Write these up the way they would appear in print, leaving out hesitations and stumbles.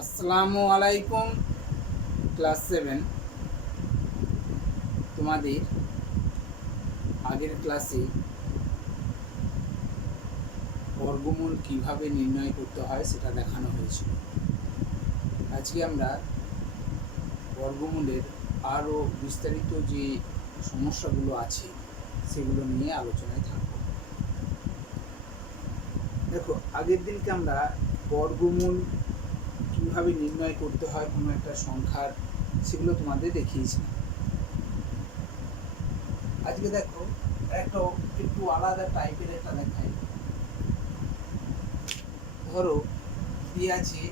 আসসালামু আলাইকুম। ক্লাস 7 তোমাদের আগের ক্লাসে বর্গমূল কিভাবে নির্ণয় করতে হয় সেটা দেখানো হয়েছিল। আজকে আমরা বর্গমূলের আরও বিস্তারিত যে সমস্যাগুলো আছে সেগুলো নিয়ে আলোচনায় থাকব। দেখো, আগের দিনকে আমরা বর্গমূল কীভাবে নির্ণয় করতে হয় কোনো একটা সংখ্যার, সেগুলো তোমাদের দেখিয়েছিলাম। আজকে দেখো একটা একটু আলাদা টাইপের একটা দেখায়। ধরো দিয়ে আছে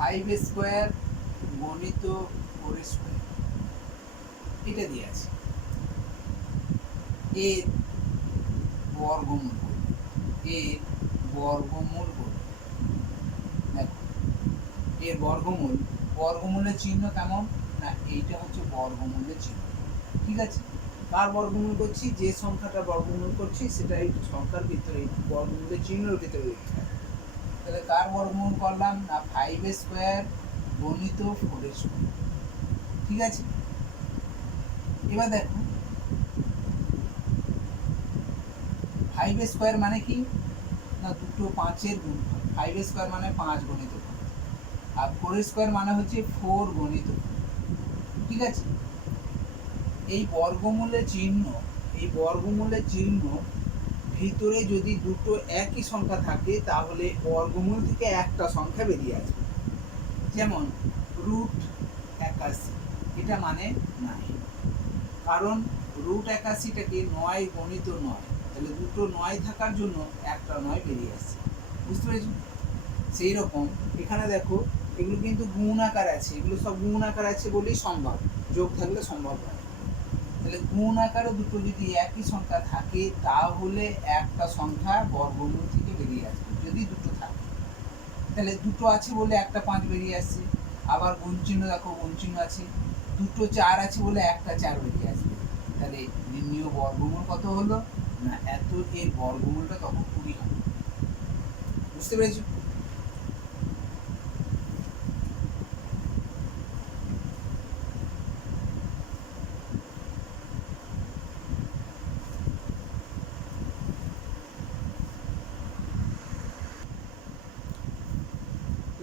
5 স্কোয়ার গণিত 4 স্কোয়ার, এটা দিয়ে আছে। এর বর্গমূল করবে, এর বর্গমূল করবে। দেখো এর বর্গমূল, বর্গমূলের চিহ্ন কেমন না, এইটা হচ্ছে বর্গমূলের চিহ্ন। ঠিক আছে, কার বর্গমূল করছি, যে সংখ্যাটা বর্গমূল করছি সেটা এই সংখ্যার ভিতরে বর্গমূলের চিহ্নের ভিতরে লিখতে হবে। তাহলে কার বর্গমূল করলাম না 5 স্কোয়ার গণিত 4 স্কোয়ার। ঠিক আছে, এবার দেখো 5 স্কোয়ার মানে কি না, দুটো 5-এর গুণফল। 5 স্কোয়ার মানে 5 গণিত 4, আর 4 স্কোয়ার মানে হচ্ছে 4 গণিত 4। ঠিক আছে, এই বর্গমূলের চিহ্ন, এই বর্গমূলের চিহ্ন ভিতরে যদি দুটো একই সংখ্যা থাকে তাহলে বর্গমূল থেকে একটা সংখ্যা বেরিয়ে আসবে। যেমন √81, এটা মানে 9, কারণ √81টাকে 9 গণিত 9, তাহলে দুটো 9 থাকার জন্য একটা 9 বেরিয়ে আসছে। বুঝতে পেরেছো? সেই রকম এখানে দেখো এগুলো কিন্তু গুণ আকার আছে, এগুলো সব গুণ আকার আছে বলেই সম্ভব, যোগ থাকলে সম্ভব হয়। তাহলে গুণ আকারে দুটো যদি একই সংখ্যা থাকে তাহলে একটা সংখ্যা বর্গমূল থেকে বেরিয়ে আসবে। যদি দুটো থাকে তাহলে দুটো আছে বলে একটা 5 বেরিয়ে আসছে। আবার গুণ চিহ্ন দেখো, গুণ চিহ্ন আছে, দুটো 4 আছে বলে একটা 4 বেরিয়ে আসবে। তাহলে নির্ণীয় বর্গমূল কত হলো না এত, এর বর্গমূলটা তখন 20 হবে। বুঝতে পেরেছো?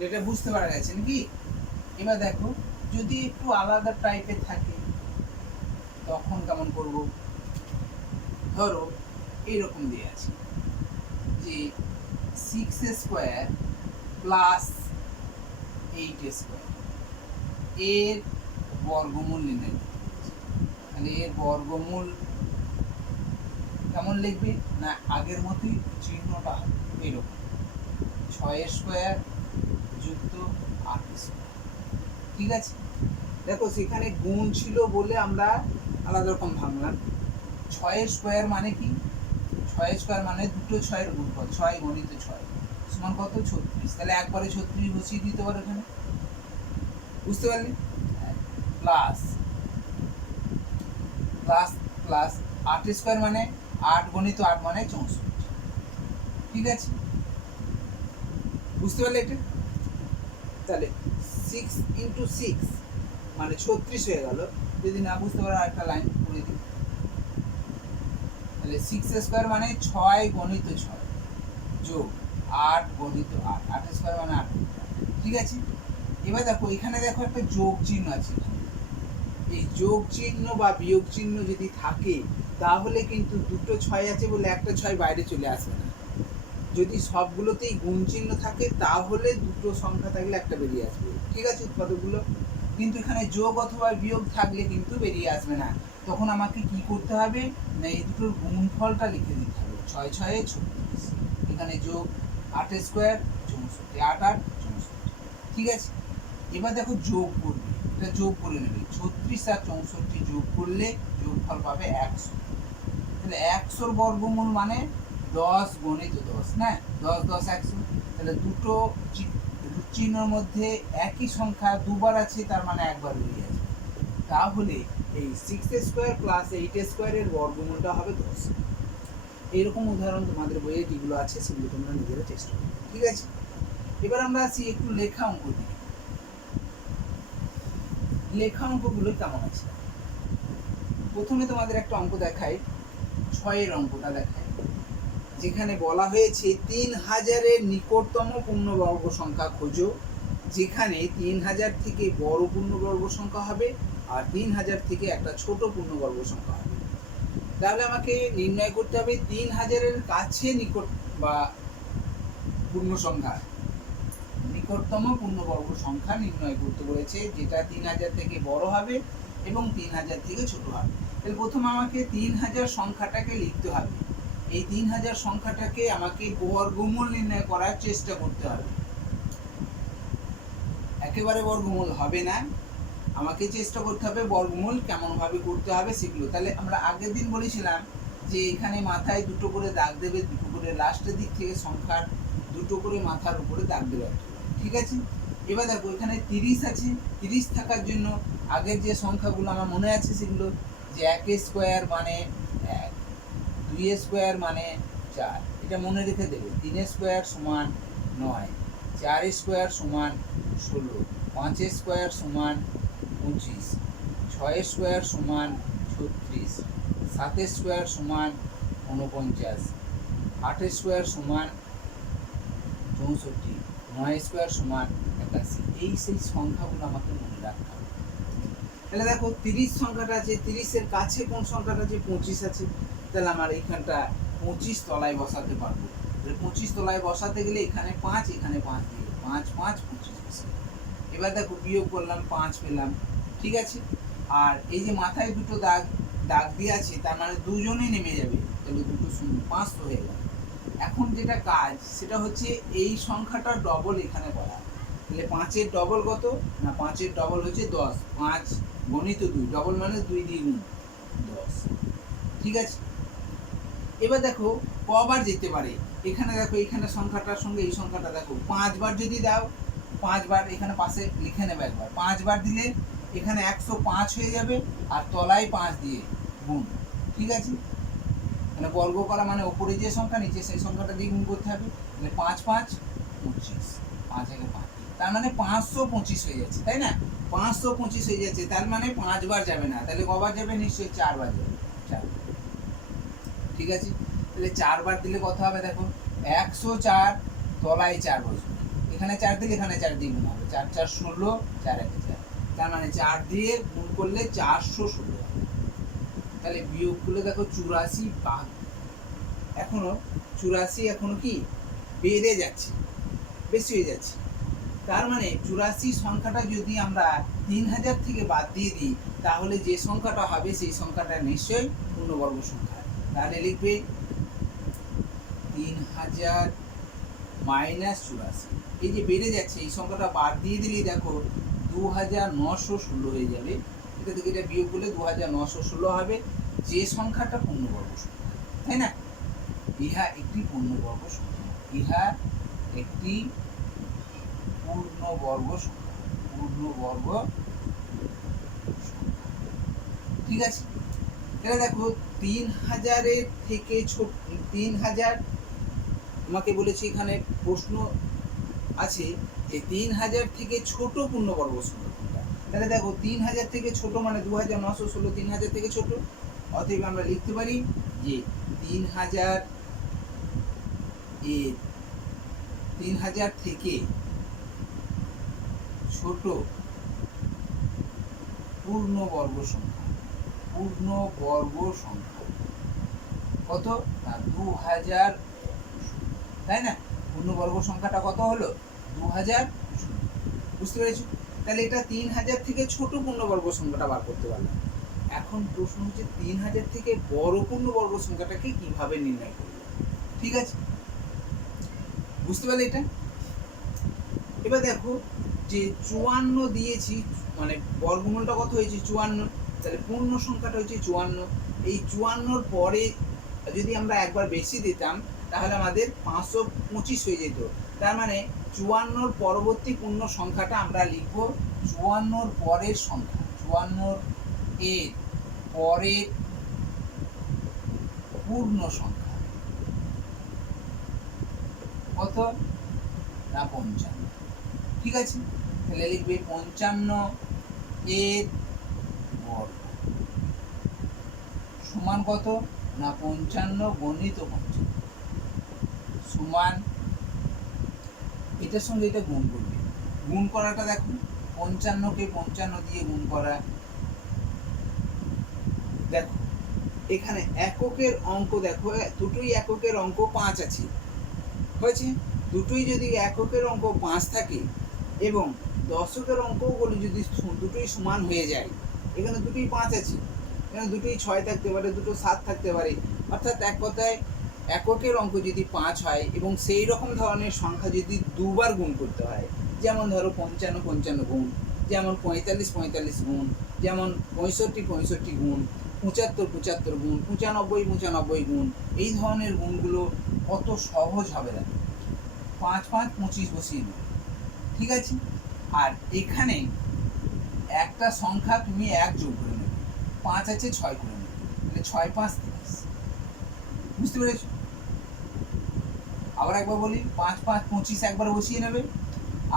এটা বুঝতে পারা গেছে নাকি? এবার দেখো যদি একটু আলাদা টাইপের থাকে তখন কেমন করব। ধরো এইরকম দিয়ে আছে যে 6 স্কোয়ার প্লাস 8 স্কোয়ার, এর বর্গমূল নির্ণয় করতে হবে। তাহলে এর বর্গমূল কেমন লিখবে না, আগের মতোই চিহ্নটা হবে এইরকম, 6 স্কোয়ার যুক্ত 8 স্কোয়ার। ঠিক আছে, দেখো সেখানে গুণ ছিল বলে আমরা আলাদা রকম ভাবলাম। 6 স্কোয়ার মানে কি, 6 স্কোয়ার মানে দুটো 6-এর গুণফল, 6 গণিত 6 সমান কত 36। তাহলে একবারে 36 বসিয়ে দিতে পারো এখানে। বুঝতে পারলে? প্লাস প্লাস প্লাস 8 স্কোয়ার মানে 8 গণিত 8 মানে 64। ঠিক আছে, বুঝতে পারলে এটা? তাহলে 6 × 6 মানে 36 হয়ে গেল। যদি না বুঝতে পারো একটা লাইন করে দিই। তাহলে 6 স্কোয়ার মানে 6 গণিত 6 যোগ 8 গণিত 8, 8 স্কোয়ার মানে 8। ঠিক আছে, এবার দেখো এখানে দেখো একটা যোগ চিহ্ন আছে। এই যোগ চিহ্ন বা বিয়োগ চিহ্ন যদি থাকে তাহলে কিন্তু দুটো 6 আছে বলে একটা 6 বাইরে চলে আসবে না। যদি সবগুলোতেই গুণ চিহ্ন থাকে তাহলে দুটো সংখ্যা থাকলে একটা বেরিয়ে আসবে। ঠিক আছে উৎপাদকগুলো, কিন্তু এখানে যোগ অথবা বিয়োগ থাকলে কিন্তু বেরিয়ে আসবে না। তখন আমাকে কি করতে হবে না, এই দুটোর গুণফলটা লিখে দিতে হবে। 6 6 36, এখানে যোগ 8 স্কোয়ার 64, 8 8 64। ঠিক আছে, এবার দেখো যোগ করবে, এটা যোগ করে নেবে, 36 আর 64 যোগ করলে যোগফল পাবে 100। তাহলে 100-র বর্গমূল মানে 10 গণিত 10 না, 10 10 100। তাহলে দুটো চিহ্নের মধ্যে একই সংখ্যা দুবার আছে, তার মানে একবার বেরিয়ে আসবে। তাহলে এই 6 স্কোয়ার প্লাস 8 স্কোয়ারের বর্গমূলটা হবে 10। এইরকম উদাহরণ তোমাদের বইয়ে যেগুলো আছে সেগুলো তোমরা নিজেরা চেষ্টা করো, ঠিক আছে। এবার আমরা আসি একটু লেখা অঙ্ক দিকে। লেখা অঙ্কগুলো কেমন আছে, প্রথমে তোমাদের একটা অঙ্ক দেখাই, 6 অঙ্কটা দেখাই, যেখানে বলা হয়েছে 3000-এর নিকটতম পূর্ণবর্গ সংখ্যা খোঁজো, যেখানে 3000 থেকে বড় পূর্ণবর্গ সংখ্যা হবে আর 3000 থেকে একটা ছোট পূর্ণবর্গ সংখ্যা হবে। তাহলে আমাকে নির্ণয় করতে হবে 3000-এর কাছে নিকট বা পূর্ণ সংখ্যা, নিকটতম পূর্ণবর্গ সংখ্যা নির্ণয় করতে বলেছে, যেটা 3000 থেকে বড় হবে এবং 3000 থেকে ছোট হবে। তাহলে প্রথমে আমাকে 3000 সংখ্যাটাকে লিখতে হবে। এই 3000 সংখ্যাটাকে আমাকে বর্গমূল নির্ণয় করার চেষ্টা করতে হবে। একেবারে বর্গমূল হবে না, আমাকে চেষ্টা করতে হবে বর্গমূল কেমন ভাবে করতে হবে সেগুলো। তাহলে আমরা আগের দিন বলেছিলাম যে এখানে মাথায় দুটো করে দাগ দেবে, দুটো করে লাস্টের দিক থেকে সংখ্যার দুটো করে মাথার উপরে দাগ দেবে, ঠিক আছে। এবার দেখো এখানে 30 আছে, 30 থাকার জন্য আগের যে সংখ্যাগুলো আমার মনে আছে সেগুলো, যে 1 স্কোয়ার মানে 1, 2 স্কোয়ার মানে 4, এটা মনে রেখে দেবে। 3 স্কোয়ার সমান 9, 4 স্কোয়ার সমান 16, 5 স্কোয়ার সমান 25, 6 স্কোয়ার সমান 36, 7 স্কোয়ার সমান 49, 8 স্কোয়ার সমান 64, 9 স্কোয়ার সমান 81। এই সেই সংখ্যাগুলো আমাকে মনে রাখতে হবে। তাহলে দেখো 30 সংখ্যাটা আছে, 30-এর কাছে কোন সংখ্যাটা আছে, 25 আছে। তাহলে আমার এইখানটা 25 তলায় বসাতে পারবো। 25 তলায় বসাতে গেলে এখানে 5, এখানে 5 দিয়ে 5 5 25। এবার দেখো বিয়োগ করলাম, 5 পেলাম, ঠিক আছে। আর এই যে মাথায় দুটো দাগ দাগ দিয়ে আছে, তার মানে দুজনেই নেমে যাবে, তাহলে দুটো শূন্য, 5 তো হয়ে গেল। এখন যেটা কাজ সেটা হচ্ছে এই সংখ্যাটার ডবল এখানে করা। তাহলে 5-এর ডবল কত না, 5-এর ডবল হচ্ছে 10, 5 গণিত 2, ডবল মানে 2 দিয়ে গুণ 10, ঠিক আছে। এবার দেখো কবার যেতে পারে, এখানে দেখো এইখানে সংখ্যাটার সঙ্গে এই সংখ্যাটা দেখো 5 বার যদি দাও, 5 বার এখানে পাশে লিখে নেবে একবার, 5 বার দিলে এখানে 105 হয়ে যাবে, আর তলায় 5 দিয়ে গুণ, ঠিক আছে। মানে বর্গ করা মানে ওপরে যে সংখ্যা নিচে সেই সংখ্যাটা দিয়ে গুণ করতে হবে। তাহলে 5 5 25, 5 একে 5, তার মানে 525 হয়ে যাচ্ছে, তাই না। 525 হয়ে যাচ্ছে, তার মানে 5 বার যাবে না, তাহলে কবার যাবে, নিশ্চয়ই 4 বার যাবে, 4, ঠিক আছে। তাহলে 4 বার দিলে কত হবে দেখো, 104 তলায় 4 বসবে, এখানে 4 দিলে এখানে 4 দিয়ে গুণ হবে, 4 4 16, 4 1 4, তার মানে 4 দিয়ে গুণ করলে 416 হবে। তাহলে বিয়োগ করলে দেখো 84 ভাগ, এখনো 84 এখনো কি বেড়ে যাচ্ছে, বেশি হয়ে যাচ্ছে। তার মানে 84 সংখ্যাটা যদি আমরা 3000 থেকে বাদ দিয়ে দিই, তাহলে যে সংখ্যাটা হবে সেই সংখ্যাটা নিশ্চয়ই পূর্ণবর্গ সংখ্যা। তাহলে লিখবে 3000 মাইনাস 84, এই যে বেড়ে যাচ্ছে এই সংখ্যাটা বাদ দিয়ে দিলেই দেখো 2916 হয়ে যাবে। এটা থেকে এটা বিয়োগ করলে 2916 হবে, যে সংখ্যাটা পূর্ণবর্গ সংখ্যা, তাই না। ইহা একটি পূর্ণবর্গ সংখ্যা, ইহা একটি পূর্ণবর্গ সংখ্যা, পূর্ণবর্গ সংখ্যা, ঠিক আছে। এটা দেখো 3000-এর থেকে ছোট, 3000 আমাকে বলেছি এখানে প্রশ্ন আছে যে 3000 থেকে ছোট পূর্ণবর্গ সংখ্যা কোনটা। তাহলে দেখো 3000 থেকে ছোট মানে 2916, 3000 থেকে ছোট, অতএব আমরা লিখতে পারি যে 3000 থেকে ছোট পূর্ণবর্গ সংখ্যা, পূর্ণবর্গ সংখ্যা কত না 2000, তাই না। পূর্ণবর্গ সংখ্যাটা কত হলো 2000, বুঝতে পেরেছো। তাহলে এটা 3000 থেকে ছোট পূর্ণবর্গ সংখ্যাটা বার করতে পারলাম। এখন প্রশ্ন হচ্ছে 3000 থেকে বড় পূর্ণবর্গ সংখ্যাটাকে কিভাবে নির্ণয় করব, ঠিক আছে, বুঝতে পারলে এটা। এবার দেখো যে 54 দিয়েছি, মানে বর্গমূলটা কত হয়েছে 54, তাহলে পূর্ণ সংখ্যাটা হচ্ছে 54। এই 54-র পরে যদি আমরা একবার বেশি দিতাম তাহলে আমাদের 525 হয়ে যেত। তার মানে 54-র পরবর্তী পূর্ণ সংখ্যাটা আমরা লিখব 54-র পরের সংখ্যা, 54-র এর পরের পূর্ণ সংখ্যা, কত না 55, ঠিক আছে। তাহলে লিখবে 55 এর বর্গ সমান কত না 55 গণিত 55 সমান, এটার সঙ্গে এটা গুণ করবে। গুণ করাটা দেখো, 55কে 55 দিয়ে গুণ করা। দেখো এখানে এককের অঙ্ক, দেখো দুটোই এককের অঙ্ক 5 আছে, হয়েছে। দুটোই যদি এককের অঙ্ক 5 থাকে এবং দশকের অঙ্কগুলো যদি দুটোই সমান হয়ে যায়, এখানে দুটোই 5 আছে, এখানে দুটোই 6 থাকতে পারে, দুটো 7 থাকতে পারে, অর্থাৎ এক কথায় এককের অঙ্ক যদি 5 হয় এবং সেই রকম ধরনের সংখ্যা যদি দুবার গুণ করতে হয়, যেমন ধরো 55 55 গুণ, যেমন 45 45 গুণ, যেমন 65 65 গুণ, 75 75 গুণ, 95 95 গুণ, এই ধরনের গুণগুলো কত সহজ হবে না। 5 5 25 বসিয়ে দেবে, ঠিক আছে। আর এখানে একটা সংখ্যা তুমি 1 যোগ করে নেবে, 5 আছে 6 করে নেবে, তাহলে 6 5 30, বুঝতে পেরেছো? আবার একবার বলি, 5 5 25 একবার বসিয়ে নেবে,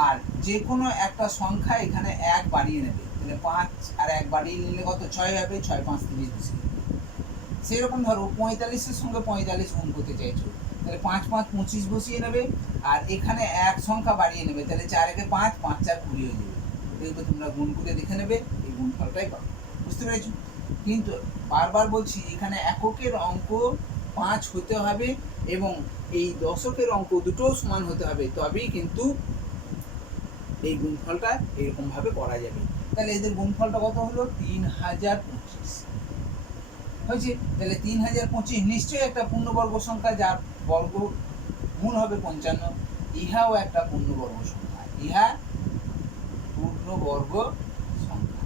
আর যে কোনো একটা সংখ্যা এখানে 1 বাড়িয়ে নেবে, তাহলে 5 আর 1 বাড়িয়ে নিলে কত 6 হবে, 6 5 30 বসিয়ে নেবে। সেই রকম ধরো 45-এর সঙ্গে 45 গুণ করতে চাইছো, তাহলে 5 5 25 বসিয়ে নেবে, আর এখানে 1 সংখ্যা বাড়িয়ে নেবে, তাহলে 4 একে 5 5 4 20 হয়ে যাবে। দেখবে তোমরা গুণ করে দেখে নেবে, এই গুণফলটাই পাবে, বুঝতে পেরেছো? কিন্তু বারবার বলছি, এখানে এককের অঙ্ক 5 হতে হবে এবং এই দশকের অঙ্ক দুটোও সমান হতে হবে, তবেই কিন্তু এই গুণফলটা এরকম ভাবে করা যাবে। তাহলে এদের গুণফলটা কত হলো 3025, হয়েছে। তাহলে 3025 নিশ্চয়ই একটা পূর্ণবর্গ সংখ্যা, যার বর্গ গুণ হবে 55, ইহাও একটা পূর্ণবর্গ সংখ্যা, ইহা পূর্ণবর্গ সংখ্যা,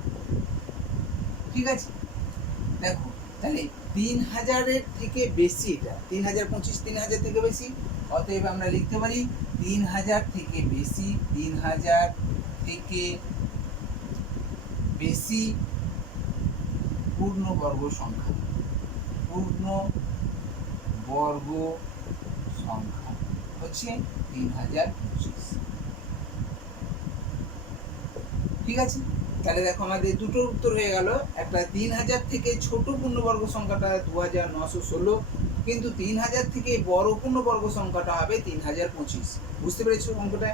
ঠিক আছে। দেখো তাহলে 3000-এর থেকে বেশি, এটা 3025 3000 থেকে বেশি, অতএব আমরা লিখতে পারি 3000 থেকে বেশি, 3000 থেকে বেশি পূর্ণবর্গ সংখ্যা, পূর্ণবর্গ সংখ্যা হচ্ছে 3025, ঠিক আছে। তাহলে দেখো আমাদের দুটো উত্তর হয়ে গেল, একটা 3000 থেকে ছোট পূর্ণবর্গ সংখ্যাটা 2916, কিন্তু 3000 থেকে বড় পূর্ণবর্গ সংখ্যাটা হবে 3025, বুঝতে পেরেছো অঙ্কটা?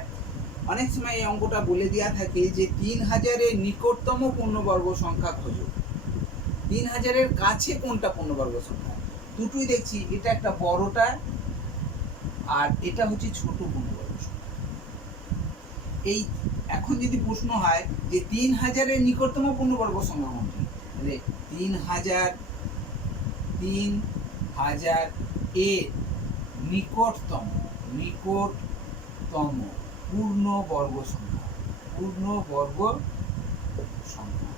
অনেক সময় এই অঙ্কটা বলে দেওয়া থাকে যে 3000-এর নিকটতম পূর্ণবর্গ সংখ্যা খোঁজো, 3000-এর কাছে কোনটা পূর্ণবর্গ সংখ্যা। দুটোই দেখছি, এটা একটা বড়টা আর এটা হচ্ছে ছোট পূর্ণবর্গ সংখ্যা। এই এখন যদি প্রশ্ন হয় যে 3000-এর নিকটতম পূর্ণবর্গ সংখ্যা কোনটি, তাহলে 3000 এর নিকটতম পূর্ণবর্গ সংখ্যা,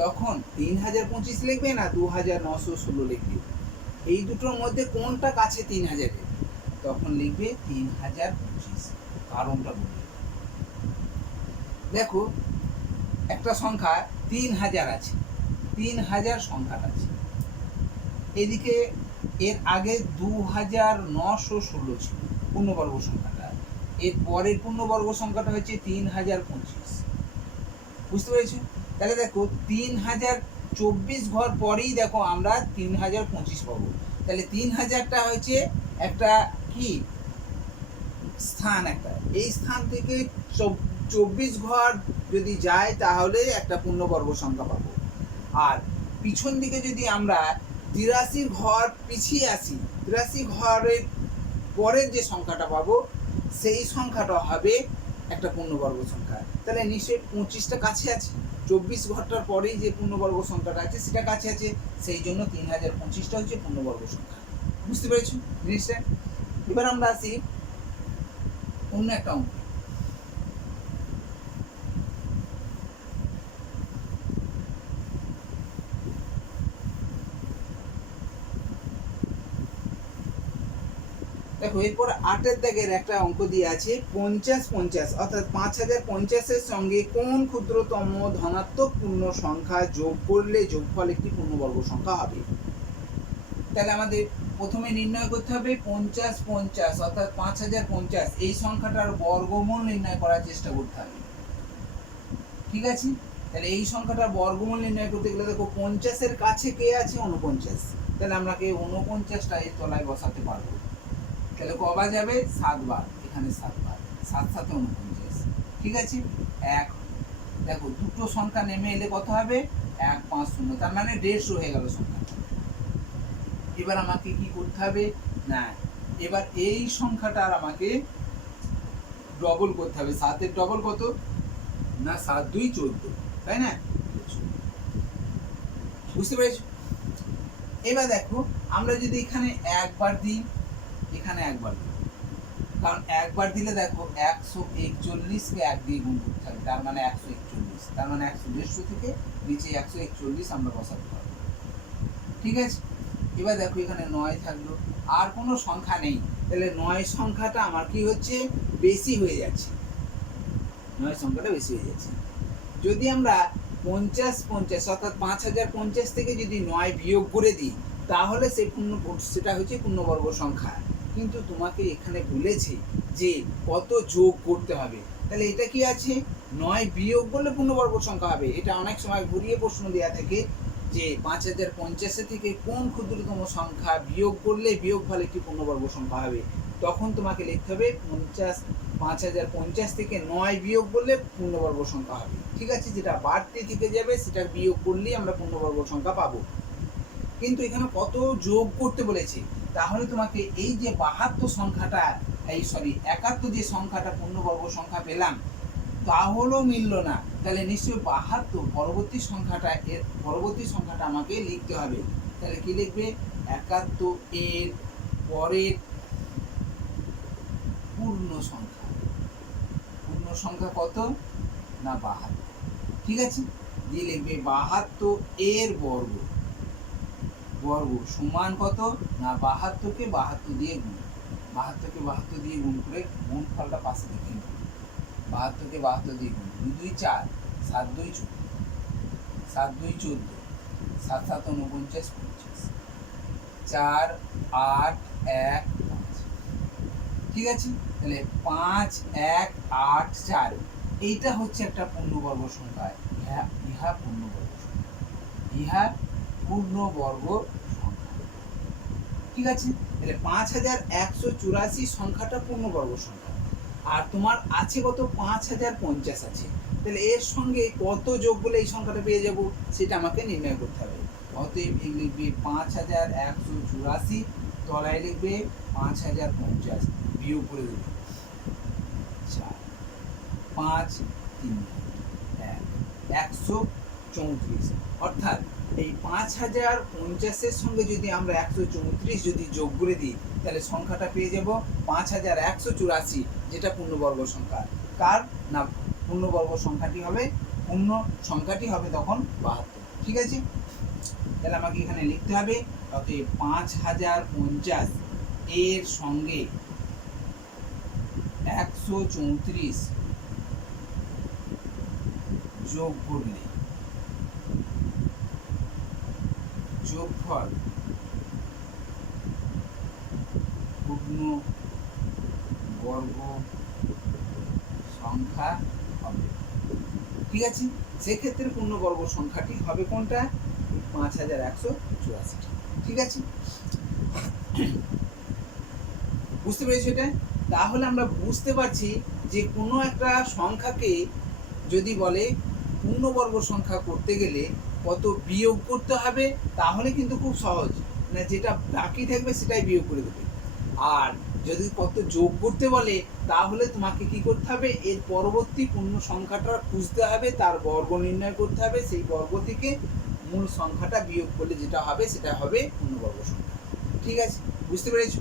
তখন 3025 লিখবে না 2916 লিখবে, এই দুটোর মধ্যে কোনটা কাছে 3000-এর, তখন লিখবে 3025, কারণটা বলি। দেখো একটা সংখ্যা 3000 আছে, 3000 সংখ্যাটা আছে, এদিকে এর আগে 2916 ছিল পূর্ণবর্গ সংখ্যাটা, এর পরের পূর্ণবর্গ সংখ্যাটা হচ্ছে 3025, বুঝতে পেরেছো? তাহলে দেখো 3024 ঘর পরেই দেখো আমরা 3025 পাবো, তাহলে 3000টা হচ্ছে একটা কি স্থান, একটা এই স্থান থেকে 24 ঘর যদি যায় তাহলে একটা পূর্ণবর্গ সংখ্যা পাবো, আর পিছন দিকে যদি আমরা 83 ঘর পিছিয়ে আসি, 83 ঘরের পরের যে সংখ্যাটা পাবো সেই সংখ্যাটা হবে একটা পূর্ণবর্গ সংখ্যা। তাহলে নিশ্চয়ই 25টা কাছে আছে, 24 ঘরটার পরেই যে পূর্ণবর্গ সংখ্যাটা আছে সেটা কাছে আছে, সেই জন্য 3025টা হচ্ছে পূর্ণবর্গ সংখ্যা, বুঝতে পেরেছো জিনিসটা? এবার আমরা আসি অন্য একটা অঙ্ক। দেখো এরপর 8-এর দাগের একটা অঙ্ক দিয়ে আছে 50 50, অর্থাৎ 5050-এর সঙ্গে কোন ক্ষুদ্রতম ধনাত্মক পূর্ণ সংখ্যা যোগ করলে যোগফল একটি পূর্ণবর্গ সংখ্যা হবে। তাহলে আমাদের প্রথমে নির্ণয় করতে হবে 50 50 অর্থাৎ 5050 এই সংখ্যাটার বর্গমূল নির্ণয় করার চেষ্টা করতে হবে। ঠিক আছে, তাহলে এই সংখ্যাটার বর্গমূল নির্ণয় করতে গেলে দেখো 50 এর কাছে কে আছে 49, তাহলে আমরা কে 49টা এর তলায় বসাতে পারবো। তাহলে কবার যাবে 7 বার, এখানে 7 বার, 7 7 49। ঠিক আছে, এক দেখো দুটো সংখ্যা নেমে এলে কত হবে 1 5 0, তার মানে 150 হয়ে গেল সংখ্যা। এবার আমাকে কি করতে হবে না, এবার এই সংখ্যাটার আমাকে ডবল করতে হবে। 7 এর ডবল কত না 7 2 14, তাই না? বুঝতে পেরেছো? এবার দেখো আমরা যদি এখানে একবার দিই, এখানে একবার দিই, কারণ একবার দিলে দেখো 141 কে 1 দিয়ে গুণ করতে হবে, তার মানে 141, তার মানে 150 থেকে নিচে 141 আমরা বসাতে পারবো। ঠিক আছে, এবার দেখো এখানে 9 থাকলো, আর কোনো সংখ্যা নেই, তাহলে 9 সংখ্যাটা আমার কি হচ্ছে বেশি হয়ে যাচ্ছে, 9 সংখ্যাটা বেশি হয়ে যাচ্ছে। যদি আমরা 50 50 অর্থাৎ 5050 থেকে যদি 9 বিয়োগ করে দিই তাহলে সেটা হচ্ছে পূর্ণবর্গ সংখ্যা। কিন্তু তোমাকে এখানে বলেছে যে কত যোগ করতে হবে, তাহলে এটা কি আছে 9 বিয়োগ করলে পূর্ণবর্গ সংখ্যা হবে। এটা অনেক সময় ঘুরিয়ে প্রশ্ন দেওয়া থাকে যে 5050 থেকে কোন ক্ষুদ্রতম সংখ্যা বিয়োগ করলে বিয়োগফল একটি পূর্ণবর্গ সংখ্যা হবে, তখন তোমাকে লিখতে হবে 5050 থেকে 9 বিয়োগ করলে পূর্ণবর্গ সংখ্যা হবে। ঠিক আছে, যেটা বাড়তে থেকে যাবে সেটা বিয়োগ করলেই আমরা পূর্ণবর্গ সংখ্যা পাবো। কিন্তু এখানে কত যোগ করতে বলেছে, তাহলে তোমাকে এই যে 72 সংখ্যাটা, এই 71 যে সংখ্যাটা পূর্ণবর্গ সংখ্যা পেলাম তাহলেও মিলল না, তাহলে নিশ্চয়ই 72 পরবর্তী সংখ্যাটা আমাকে লিখতে হবে। তাহলে কি লিখবে 71 এর পরের পূর্ণ সংখ্যা কত না 72। ঠিক আছে, দিয়ে লিখবে 72 এর বর্গ সমান কত না 72 কে 72 দিয়ে গুণ, 72 কে 72 দিয়ে গুণ করে গুণফলটা পাশে লিখে নেব। 72 কে 72 দিয়ে গুণ, 2 2 4, 7 2 14, 7 2 14, 7 7 49 50, 4 8 1 5। ঠিক আছে, তাহলে 5 1 8 4 এইটা হচ্ছে একটা পূর্ণবর্গ সংখ্যা। ইহা পূর্ণবর্গ সংখ্যা, ইহা পূর্ণবর্গ সংখ্যা। ঠিক আছে, তাহলে 5184 সংখ্যাটা পূর্ণবর্গ সংখ্যা, আর তোমার আছে কত 5050 আছে, তাহলে এর সঙ্গে কত যোগ করলে এই সংখ্যাটা পেয়ে যাব সেটা আমাকে নির্ণয় করতে হবে। অতএব লিখবে 5184, তলায় লিখবে 5050, বিয়োগ করে দেবে 4 5 3 1 134। অর্থাৎ এই 5050 এর সঙ্গে যদি আমরা 134 যদি যোগ করে দিই তাহলে সংখ্যাটা পেয়ে যাব 5184, যেটা পূর্ণবর্গ সংখ্যা। কার না পূর্ণবর্গ সংখ্যাটি হবে তখন 72। ঠিক আছে, তাহলে আমাকে এখানে লিখতে হবে অতএব 5050 এর সঙ্গে 134 যোগ করলে যোগফল পূর্ণবর্গ সংখ্যা হবে। ঠিক আছে, সেক্ষেত্রে পূর্ণবর্গ সংখ্যাটি হবে কোনটা 5184। ঠিক আছে, বুঝতে পেরেছি এটা? তাহলে আমরা বুঝতে পারছি যে কোনো একটা সংখ্যাকে যদি বলে পূর্ণবর্গ সংখ্যা করতে গেলে কত বিয়োগ করতে হবে, তাহলে কিন্তু খুব সহজ, মানে যেটা বাকি থাকবে সেটাই বিয়োগ করে দেবে। আর যদি কত যোগ করতে বলে তাহলে তোমাকে কি করতে হবে, এর পরবর্তী পূর্ণ সংখ্যাটা খুঁজতে হবে, তার বর্গ নির্ণয় করতে হবে, সেই বর্গ থেকে মূল সংখ্যাটা বিয়োগ করলে যেটা হবে সেটা হবে পূর্ণবর্গ সংখ্যা। ঠিক আছে, বুঝতে পেরেছো?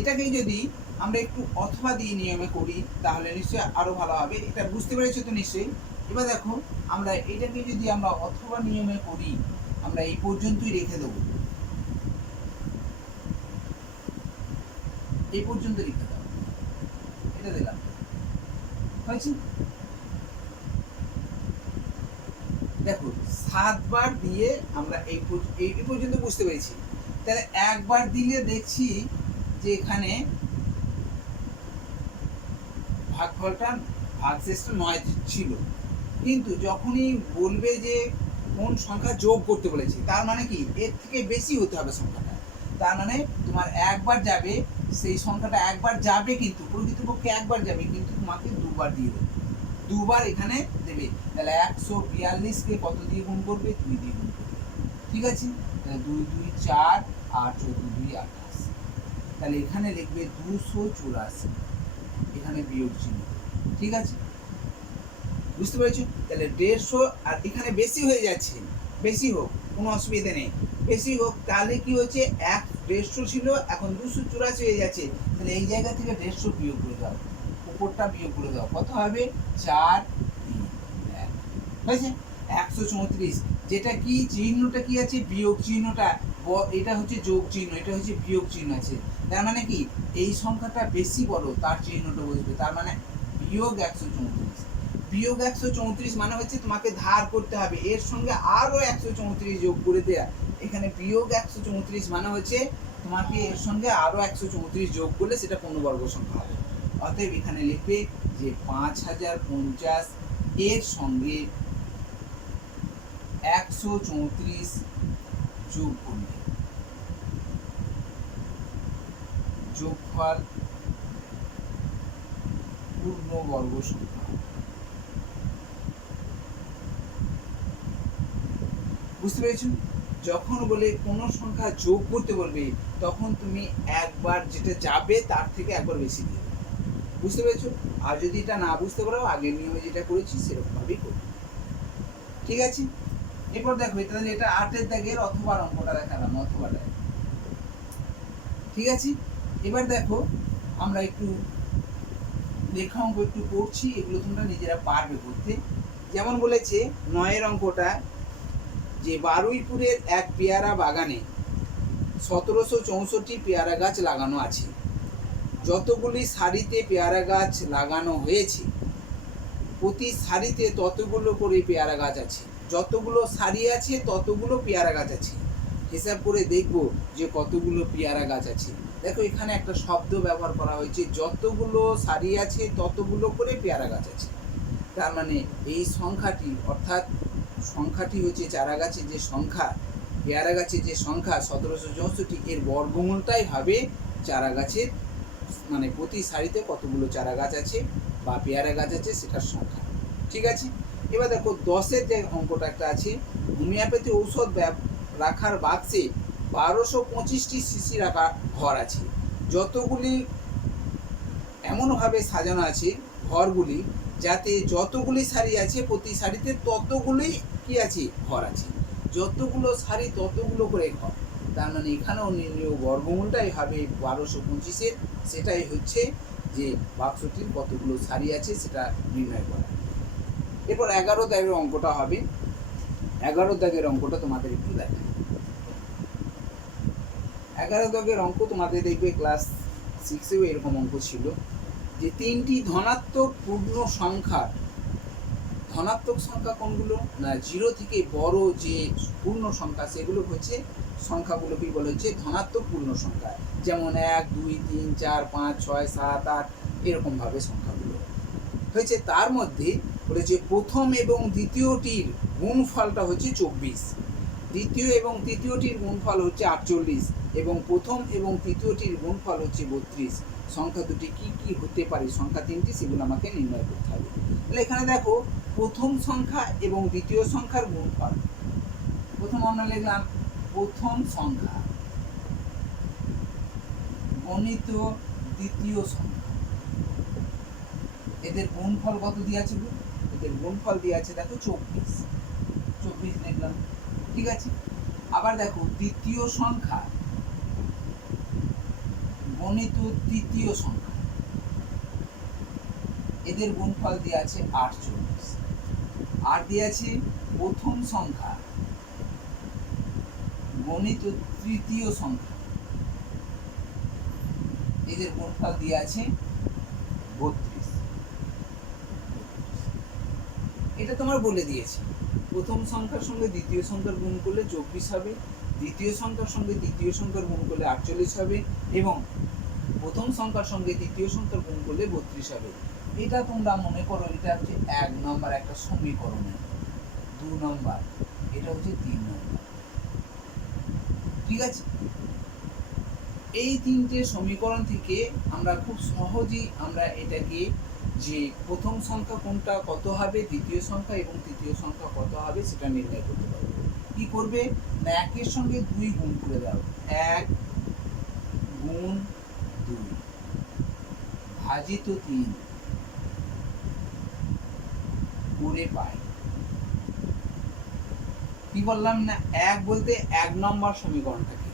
এটাকে যদি আমরা একটু অথবা দিয়ে নিয়মে করি তাহলে নিশ্চয়ই আরো ভালো হবে। এটা বুঝতে পেরেছো তো নিশ্চয়ই? এবার দেখো আমরা এটাকে যদি আমরা অথবা নিয়মে করি, আমরা এই পর্যন্তই রেখে দেবো, এই পর্যন্ত রেখে দেবো, এটা দিলাম, হয়েছে? দেখো 7 বার দিয়ে আমরা এই পর্যন্ত বুঝতে পেরেছি। তাহলে একবার দিলে দেখছি যে এখানে ভাগফলটা ভাগশেষটা 9 ছিল, কিন্তু যখনই বলবে যে কোন সংখ্যা যোগ করতে বলেছে, তার মানে কি এর থেকে বেশি হতে হবে সংখ্যাটা। তার মানে তোমার একবার যাবে, সেই সংখ্যাটা একবার যাবে, কিন্তু প্রকৃতপক্ষে একবার যাবে, কিন্তু তোমাকে দুবার দিয়ে দেবে, দুবার এখানে দেবে। তাহলে 142কে কত দিয়ে গুণ করবে? 2 দিয়ে গুণ করবে। ঠিক আছে, তাহলে 2 2 4 আর 14 2 28। তাহলে এখানে লিখবে 284, এখানে বিয়োগ চিহ্ন। ঠিক আছে, বুঝতে পেরেছো? তাহলে 150, আর এখানে বেশি হয়ে যাচ্ছে, বেশি হোক, কোনো অসুবিধা নেই, বেশি হোক। তাহলে কি হচ্ছে, 150 ছিল, এখন 284 হয়ে যাচ্ছে। তাহলে এই জায়গা থেকে 150 বিয়োগ করে দাও, উপরটা বিয়োগ করে দাও, কত হবে? 4 3 1 হয়েছে 134। যেটা কি চিহ্নটা কি আছে? বিয়োগ চিহ্নটা। এটা হচ্ছে যোগ চিহ্ন, এটা হচ্ছে বিয়োগ চিহ্ন আছে। তার মানে কি এই সংখ্যাটা বেশি বড়, তার চিহ্নটা বসবে। তার মানে বিয়োগ 134। বিয়োগ 134 মানে হচ্ছে তোমাকে ধার করতে হবে, এর সঙ্গে আরো 134 যোগ করে দেয়া। এখানে বিয়োগ 134 মানে হচ্ছে তোমাকে এর সঙ্গে আরো 134 যোগ করলে সেটা পূর্ণবর্গ সংখ্যা হবে। অতএব এখানে লিখবে যে 5050 এর সঙ্গে 134 যোগ করলে যোগফল পূর্ণবর্গ সংখ্যা। বুঝতে পেরেছো? যখন বলে কোনো সংখ্যা যোগ করতে বলবে, তখন তুমি একবার যেটা যাবে তার থেকে একবার বেশি দিবে। বুঝতে পেরেছো? আর যদি এটা না বুঝতে পারো, আগের নিয়মে যেটা করেছি সেরকম ভাবেই করবে। ঠিক আছে, এরপর দেখো, তাহলে এটা 8-এর দাগের অথবা অঙ্কটা দেখালাম, অথবা। ঠিক আছে, এবার দেখো আমরা একটু লেখা অঙ্ক একটু করছি, এগুলো তোমরা নিজেরা পারবে করতে। যেমন বলেছে 9-এর অঙ্কটা, যে বারুইপুরের এক পেয়ারা বাগানে 1764 পেয়ারা গাছ লাগানো আছে। যতগুলি সারিতে পেয়ারা গাছ লাগানো হয়েছে, প্রতি সারিতে ততগুলো করে পেয়ারা গাছ আছে। যতগুলো সারি আছে ততগুলো পেয়ারা গাছ আছে। হিসাব করে দেখব যে কতগুলো পেয়ারা গাছ আছে। দেখো এখানে একটা শব্দ ব্যবহার করা হয়েছে, যতগুলো সারি আছে ততগুলো করে পেয়ারা গাছ আছে। তার মানে এই সংখ্যাটি, অর্থাৎ সংখ্যাটি হচ্ছে চারা গাছের যে সংখ্যা, পেয়ারা গাছের যে সংখ্যা 1764, এর বর্গমূলটাই হবে চারা গাছের, মানে প্রতি সারিতে কতগুলো চারা গাছ আছে বা পেয়ারা গাছ আছে সেটার সংখ্যা। ঠিক আছে, এবার দেখো 10-এর যে অঙ্কটা একটা আছে, হোমিওপ্যাথি ঔষধ রাখার বাক্সে 1225টি শিশি রাখা ঘর আছে। যতগুলি এমনভাবে সাজানো আছে ঘরগুলি, যাতে যতগুলি সারি আছে প্রতি সারিতে ততগুলোই কি আছে? ঘর আছে। যতগুলো সারি ততগুলো করে ঘর। তার মানে এখানেও নির্ণয় বর্গমূলটাই হবে 1225-এর, সেটাই হচ্ছে যে বাক্সটির কতগুলো সারি আছে সেটা নির্ণয় করা। এরপর 11 দাগের অঙ্কটা হবে। 11 দাগের অঙ্কটা তোমাদের একটু দেখা। 11 দাগের অঙ্ক তোমাদের দেখবে ক্লাস 6-এও এরকম অঙ্ক ছিল, যে 3টি ধনাত্মক পূর্ণ সংখ্যার, ধনাত্মক সংখ্যা কোনগুলো না, 0 থেকে বড় যে পূর্ণ সংখ্যা সেগুলো হচ্ছে সংখ্যাগুলোকে বলা হচ্ছে ধনাত্মক পূর্ণ সংখ্যা। যেমন 1 2 3 4 5 6 7 8 এরকম ভাবে সংখ্যাগুলো হয়েছে। তার মধ্যে বলেছে প্রথম এবং দ্বিতীয়টির গুণফলটা হচ্ছে 24, দ্বিতীয় এবং তৃতীয়টির গুণফল হচ্ছে 48, এবং প্রথম এবং তৃতীয়টির গুণফল হচ্ছে 32। সংখ্যা দুটি কি কি হতে পারে? সংখ্যা 3টি, সেগুলো আমাকে নির্ণয় করতে হবে। তাহলে এখানে দেখো প্রথম সংখ্যা এবং দ্বিতীয় সংখ্যার গুণফল। প্রথম আমরা লিখলাম প্রথম সংখ্যা গণিত দ্বিতীয় সংখ্যা, এদের গুণফল কত দিয়ে আছে? এদের গুণফল দিয়ে আছে দেখো 24 লিখলাম। ঠিক আছে, আবার দেখো দ্বিতীয় সংখ্যা গণিত তৃতীয় সংখ্যা, এদের গুণফল দিয়ে আছে 48। আর দিয়ে আছে প্রথম সংখ্যা গণিত তৃতীয় সংখ্যা, এদের গুণফল দিয়ে আছে 32। এটা তোমার বলে দিয়েছি, প্রথম সংখ্যার সঙ্গে দ্বিতীয় সংখ্যার গুণ করলে 24 হবে, দ্বিতীয় সংখ্যার সঙ্গে তৃতীয় সংখ্যার গুণ করলে 48 হবে এবং প্রথম সংখ্যার সঙ্গে তৃতীয় সংখ্যার গুণ করলে 32 হবে। এটা তোমরা মনে করো এটা হচ্ছে 1 নম্বর একটা সমীকরণের, 2 নম্বর, এটা হচ্ছে 3 নম্বর। ঠিক আছে, এই তিনটে সমীকরণ থেকে আমরা খুব সহজেই আমরা এটাকে যে প্রথম সংখ্যা কোনটা কত হবে, দ্বিতীয় সংখ্যা এবং তৃতীয় সংখ্যা কত হবে সেটা নির্ণয় করতে পারবো। কি করবে না, 1 সঙ্গে 2 গুণ করে দাও, 1 গুণ 2 ভাজিত 3 করে পাই। কি বললাম না, 1 বলতে 1 নম্বর সমীকরণটাকে,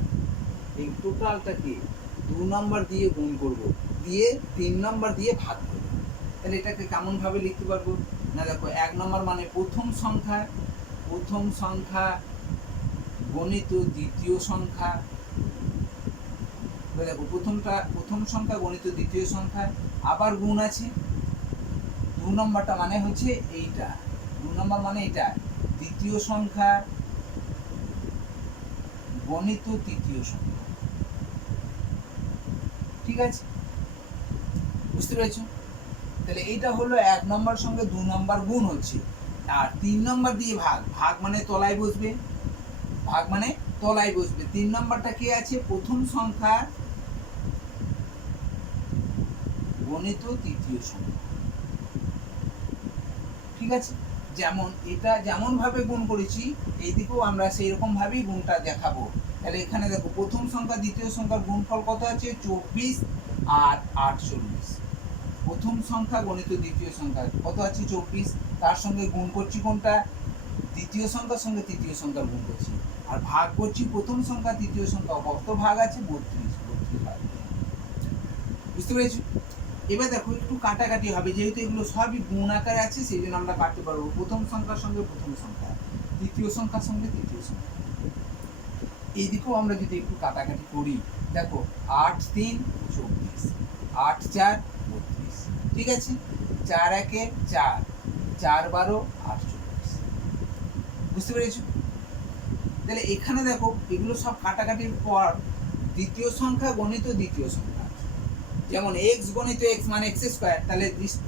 এই টোটালটাকে 2 নম্বর দিয়ে গুণ করব, দিয়ে 3 নম্বর দিয়ে ভাগ করব। তাহলে এটাকে কেমন ভাবে লিখতে পারবো না, দেখো 1 নম্বর মানে প্রথম সংখ্যা গণিত দ্বিতীয় সংখ্যা, দেখো প্রথম সংখ্যা গণিত দ্বিতীয় সংখ্যা, আবার গুণ আছে। 2 নম্বরটা মানে হচ্ছে এইটা, 2 নম্বর মানে এটা দ্বিতীয় সংখ্যা গণিত তৃতীয় সংখ্যা। ঠিক আছে, বুঝতে পেরেছো? তাহলে এইটা হলো 1 নম্বর সঙ্গে 2 নম্বর গুণ হচ্ছে, আর 3 নম্বর দিয়ে ভাগ মানে তলায় বসবে, 3 নম্বরটা কি আছে, প্রথম সংখ্যা গণিত তৃতীয় সংখ্যা। ঠিক আছে, যেমন এটা যেমন ভাবে গুণ করেছি এইদিকেও আমরা সেই রকম ভাবেই গুণটা দেখাবো। তাহলে এখানে দেখো প্রথম সংখ্যা দ্বিতীয় সংখ্যার গুণফল কত আছে, 24 আর 48। প্রথম সংখ্যা গণিত দ্বিতীয় সংখ্যা কত আছে, 24, তার সঙ্গে গুণ করছি কোনটা, দ্বিতীয় সংখ্যার সঙ্গে তৃতীয় সংখ্যার গুণ করছি, আর ভাগ করছি প্রথম সংখ্যা তৃতীয় সংখ্যা, কত ভাগ আছে, 32 ভাগ। বুঝতে পেরেছো? এবার দেখো একটু কাটাকাটি হবে, যেহেতু এগুলো সবই গুণ আকারে আছে সেই জন্য আমরা কাটতে পারবো, প্রথম সংখ্যার সঙ্গে প্রথম সংখ্যা, তৃতীয় সংখ্যার সঙ্গে তৃতীয় সংখ্যা। এইদিকেও আমরা যদি একটু কাটাকাটি করি, দেখো 8 3 24, 8 4 32। ঠিক আছে, 4 1 4, 4 12 48। বুঝতে পেরেছো? তাহলে এখানে দেখো এগুলো সব কাটাকাটির পর দ্বিতীয় সংখ্যা গণিত দ্বিতীয় সংখ্যা, যেমন x গণিত x মানে x স্কয়ার, তাহলে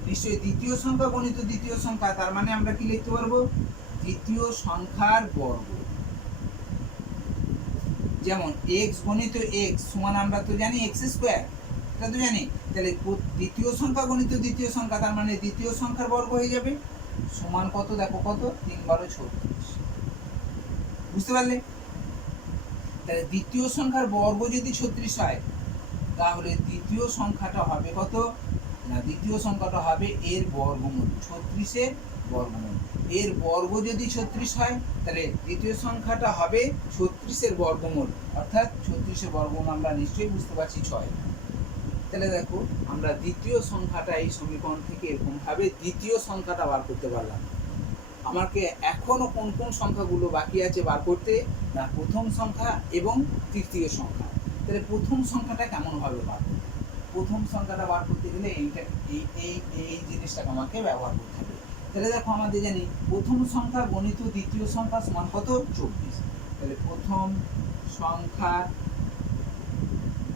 নিশ্চয়ই দ্বিতীয় সংখ্যা গণিত দ্বিতীয় সংখ্যা, তার মানে আমরা কি লিখতে পারবো, দ্বিতীয় সংখ্যার বর্গ। যেমন x গণিত x সমান আমরা তো জানি x স্কয়ার, এটা তো জানি, তাহলে দ্বিতীয় সংখ্যা গণিত দ্বিতীয় সংখ্যা, তার মানে দ্বিতীয় সংখ্যার বর্গ হয়ে যাবে, সমান কত, দেখো কত, 3 12 36। বুঝতে পারলে? তাহলে দ্বিতীয় সংখ্যার বর্গ যদি 36 হয় তাহলে দ্বিতীয় সংখ্যাটা হবে কত না, দ্বিতীয় সংখ্যাটা হবে এর বর্গমূল, 36 এর বর্গমূল। এর বর্গ যদি 36 হয় তাহলে দ্বিতীয় সংখ্যাটা হবে 36 এর বর্গমূল, অর্থাৎ 36 এর বর্গমূল আমরা নিশ্চয়ই বুঝতে পারছি 6। তাহলে দেখো আমরা দ্বিতীয় সংখ্যাটা এই সমীকরণ থেকে এরকম ভাবে দ্বিতীয় সংখ্যাটা বার করতে পারলাম। আমাকে এখনো কোন কোন সংখ্যাগুলো বাকি আছে বার করতে না, প্রথম সংখ্যা এবং তৃতীয় সংখ্যা। তাহলে প্রথম সংখ্যাটা কেমন ভাবে বার করতে, প্রথম সংখ্যাটা বার করতে গেলে এইটা এই জিনিসটাকে আমাকে ব্যবহার করতে হবে। তাহলে দেখো আমাদের জানি প্রথম সংখ্যা গণিত দ্বিতীয় সংখ্যা সমান কত, 24। তাহলে প্রথম সংখ্যা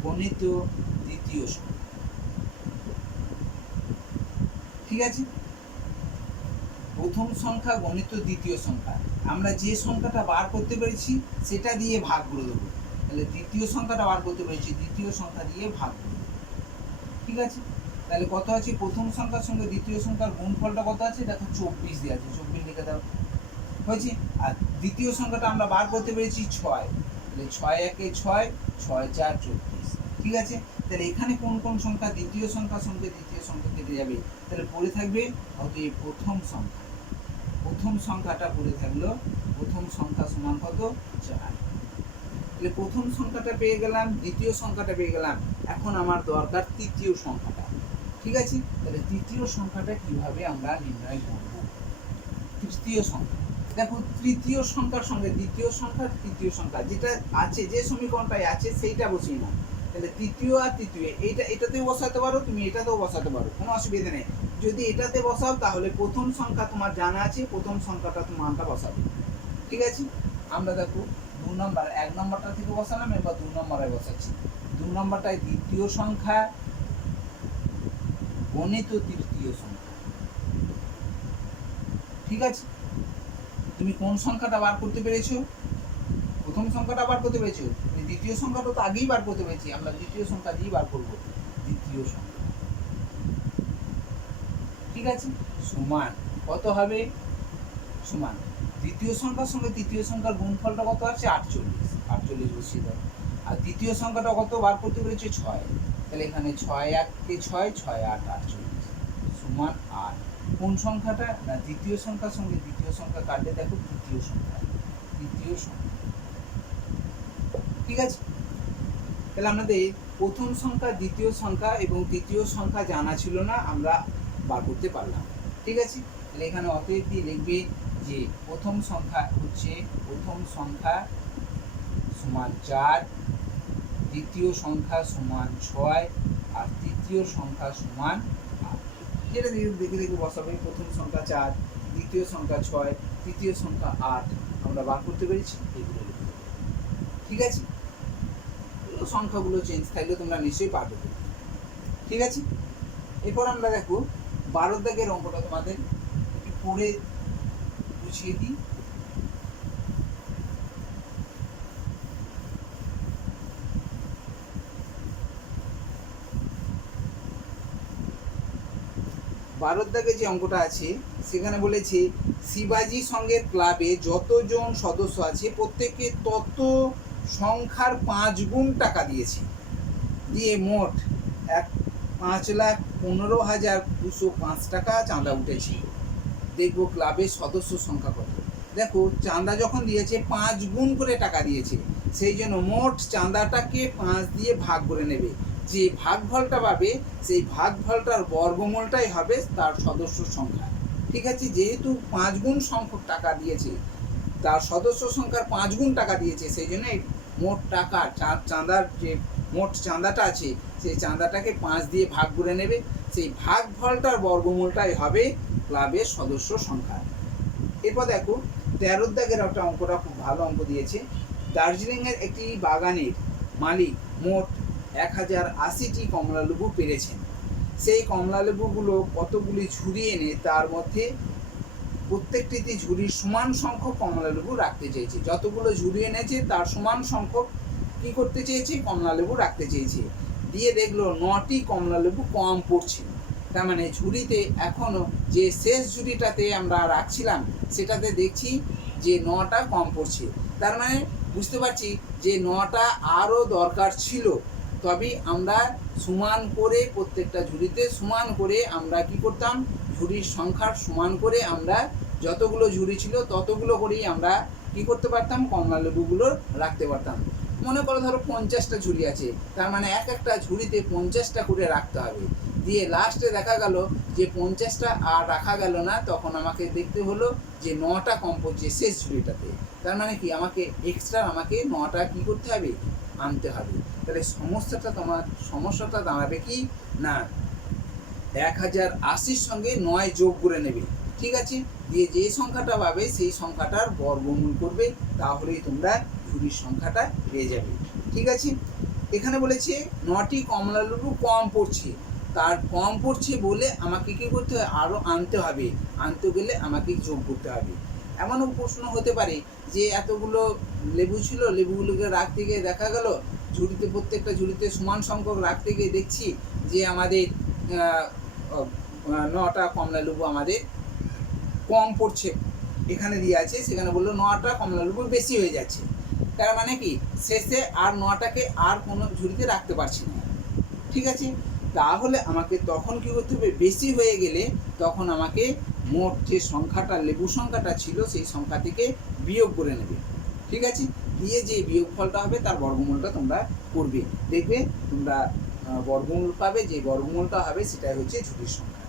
গণিত দ্বিতীয় সংখ্যা। ঠিক আছে, প্রথম সংখ্যা গণিত দ্বিতীয় সংখ্যা, আমরা যে সংখ্যাটা বার করতে পেরেছি সেটা দিয়ে ভাগ করে দেবো। তাহলে দ্বিতীয় সংখ্যাটা বার করতে পেরেছি, দ্বিতীয় সংখ্যা দিয়ে ভাগ করে দেবো। ঠিক আছে, তাহলে কত আছে, প্রথম সংখ্যার সঙ্গে দ্বিতীয় সংখ্যার গুণফলটা কত আছে, দেখো 24 দেওয়া আছে, 24 লিখে দাও, হয়েছে। আর দ্বিতীয় সংখ্যাটা আমরা বার করতে পেরেছি 6, তাহলে 6 1 6, 6 4 24। ঠিক আছে, তাহলে এখানে কোন কোন সংখ্যা, দ্বিতীয় সংখ্যার সঙ্গে দ্বিতীয় সংখ্যা কেটে যাবে, তাহলে পড়ে থাকবে হয়তো এই প্রথম সংখ্যা, প্রথম সংখ্যাটা পড়ে থাকলো, প্রথম সংখ্যা সমান কত, 4। তাহলে প্রথম সংখ্যাটা পেয়ে গেলাম, দ্বিতীয় সংখ্যাটা পেয়ে গেলাম, এখন আমার দরকার তৃতীয় সংখ্যাটা। ঠিক আছে, তাহলে তৃতীয় সংখ্যাটা কিভাবে আমরা নির্ণয় করব। তৃতীয় সংখ্যা, দেখো তৃতীয় সংখ্যার সঙ্গে দ্বিতীয় সংখ্যা, তৃতীয় সংখ্যা যেটা আছে, যে সমীকরণটাই আছে সেইটা বসিয়ে নাও। তাহলে তৃতীয় আর তৃতীয় এটাতেও বসাতে পারো, তুমি এটাতেও বসাতে পারো, কোনো অসুবিধা নেই। যদি এটাতে বসাও তাহলে প্রথম সংখ্যা তোমার জানা আছে, প্রথম সংখ্যাটা তোমার মানটা বসাবে। ঠিক আছে, আমরা দেখো 2 নম্বর 1 নম্বরটা থেকে বসালাম, এবার 2 নম্বরে বসাচ্ছি। 2 নম্বরটায় দ্বিতীয় সংখ্যা গণিত তৃতীয় সংখ্যা। ঠিক আছে, তুমি কোন সংখ্যাটা বার করতে পেরেছো? প্রথম সংখ্যাটা বার করতে পেরেছো। দ্বিতীয় সংখ্যাটা তো আগেই বার করতে পেরেছি, আমরা দ্বিতীয় সংখ্যা দিয়ে বার করব। দ্বিতীয় সংখ্যা, ঠিক আছে, সমান কত হবে? সমান দ্বিতীয় সংখ্যার সঙ্গে তৃতীয় সংখ্যার গুণফলটা কত আছে? 48। 48 বসিয়ে দাও। আর দ্বিতীয় সংখ্যাটা কত বার করতে পেরেছে? 6। তাহলে এখানে 6 1 কে 6, 6 8 48 সমান 8। কোন সংখ্যাটা? না, দ্বিতীয় সংখ্যার সঙ্গে দ্বিতীয় সংখ্যা কাটলে দেখো তৃতীয় সংখ্যা। তৃতীয় সংখ্যা, ঠিক আছে। তাহলে আমাদের প্রথম সংখ্যা, দ্বিতীয় সংখ্যা এবং তৃতীয় সংখ্যা জানা ছিল না, আমরা বার করতে পারলাম। ঠিক আছে, তাহলে এখানে অতএব দিয়ে লিখবে যে প্রথম সংখ্যা হচ্ছে প্রথম সংখ্যা সমান 4, দ্বিতীয় সংখ্যা সমান 6 আর তৃতীয় সংখ্যা সমান 8। যেটা দেখে দেখে বসাবে। প্রথম সংখ্যা 4, দ্বিতীয় সংখ্যা 6, তৃতীয় সংখ্যা 8 আমরা বার করতে পেরেছি। এগুলো লিখে দেবো। ঠিক আছে, সংখ্যাগুলো চেঞ্জ থাকলে তোমরা নিশ্চয়ই পারবে। ঠিক আছে, এরপর আমরা দেখো 12 দাগের অঙ্কটা তোমাদের একটু পড়ে বুঝিয়ে দিই। বারোর দাগে যে অঙ্কটা আছে সেখানে বলেছে শিবাজি সংঘের ক্লাবে যতজন সদস্য আছে প্রত্যেকে তত সংখ্যার 5 গুণ টাকা দিয়েছে, দিয়ে মোট 5,15,205 টাকা চাঁদা উঠেছে। দেখবো ক্লাবের সদস্য সংখ্যা কত। দেখো চাঁদা যখন দিয়েছে 5 গুণ করে টাকা দিয়েছে, সেই জন্য মোট চাঁদাটাকে 5 দিয়ে ভাগ করে নেবে। যে ভাগফলটা পাবে সেই ভাগফলটার বর্গমূলটাই হবে তার সদস্য সংখ্যা। ঠিক আছে, যেহেতু 5 গুণ সংখ্যক টাকা দিয়েছে, তার সদস্য সংখ্যার 5 গুণ টাকা দিয়েছে, সেই জন্য মোট টাকা চাঁদার যে মোট চাঁদাটা আছে সেই চাঁদাটাকে 5 দিয়ে ভাগ করে নেবে। সেই ভাগফলটার বর্গমূলটাই হবে ক্লাবের সদস্য সংখ্যা। এরপর দেখো 13 দাগের একটা অঙ্কটা খুব ভালো অঙ্ক দিয়েছে। দার্জিলিংয়ের একটি বাগানের মালিক মোট 1080টি কমলালেবু পেরেছেন। সেই কমলালেবুগুলো কতগুলি ঝুড়ি এনে তার মধ্যে প্রত্যেকটিতে ঝুড়ির সমান সংখ্যক কমলালেবু রাখতে চেয়েছে। যতগুলো ঝুড়ি এনেছে তার সমান সংখ্যক কি করতে চেয়েছে? কমলালেবু রাখতে চেয়েছে। দিয়ে দেখলো 9টি কমলালেবু কম পড়ছে। তার মানে ঝুড়িতে এখনো যে শেষ ঝুড়িটাতে আমরা রাখছিলাম সেটাতে দেখছি যে 9টা কম পড়ছে। তার মানে বুঝতে পারছি যে 9টা আরও দরকার ছিল। তবে আমরা সমান করে প্রত্যেকটা ঝুড়িতে সমান করে আমরা কি করতাম? ঝুড়ির সংখ্যার সমান করে আমরা যতগুলো ঝুড়ি ছিল ততগুলো করেই আমরা কি করতে পারতাম? কমলালেবুগুলো রাখতে পারতাম। মনে করো ধরো 50টা ঝুড়ি আছে, তার মানে এক একটা ঝুড়িতে 50টা করে রাখতে হবে। দিয়ে লাস্টে দেখা গেল যে 50টা আর রাখা গেল না, তখন আমাকে দেখতে হলো যে 9টা কম পড়ছে শেষ ঝুড়িটাতে। তার মানে কি আমাকে এক্সট্রা 9টা কি করতে হবে? আনতে হবে। তাহলে সমস্যাটা দাঁড়াবে কি না 1080-র সঙ্গে 9 যোগ করে নেবে। ঠিক আছে, দিয়ে যে সংখ্যাটা পাবে সেই সংখ্যাটার বর্গমূল করবে, তাহলেই তোমরা ঝুড়ির সংখ্যাটা পেয়ে যাবে। ঠিক আছে, এখানে বলেছে 9টি কমলালেবু কম পড়ছে। তার কম পড়ছে বলে আমাকে কি করতে হবে? আরও আনতে হবে। আনতে গেলে আমাকে যোগ করতে হবে। এমনও প্রশ্ন হতে পারে যে এতগুলো লেবু ছিল, লেবুগুলোকে রাখতে গিয়ে দেখা গেল ঝুড়িতে প্রত্যেকটা ঝুড়িতে সমান সংখ্যক রাখতে গিয়ে দেখছি যে আমাদের 9টা কমলালেবু আমাদের কম পড়ছে। এখানে দিয়ে আছে, সেখানে বললো 9টা কমলালেবু বেশি হয়ে যাচ্ছে। তার মানে কি শেষে আর 9টাকে আর কোনো ঝুড়িতে রাখতে পারছি না। ঠিক আছে, তাহলে আমাকে তখন কি করতে হবে? বেশি হয়ে গেলে তখন আমাকে মোট যে সংখ্যাটা লেবু সংখ্যাটা ছিল সেই সংখ্যা থেকে বিয়োগ করে নেবে। ঠিক আছে, দিয়ে যে বিয়োগফলটা হবে তার বর্গমূলটা তোমরা করবে। দেখবে তোমরা বর্গমূল পাবে, যে বর্গমূলটা হবে সেটাই হচ্ছে ঝুড়ির সংখ্যা।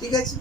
ঠিক আছে।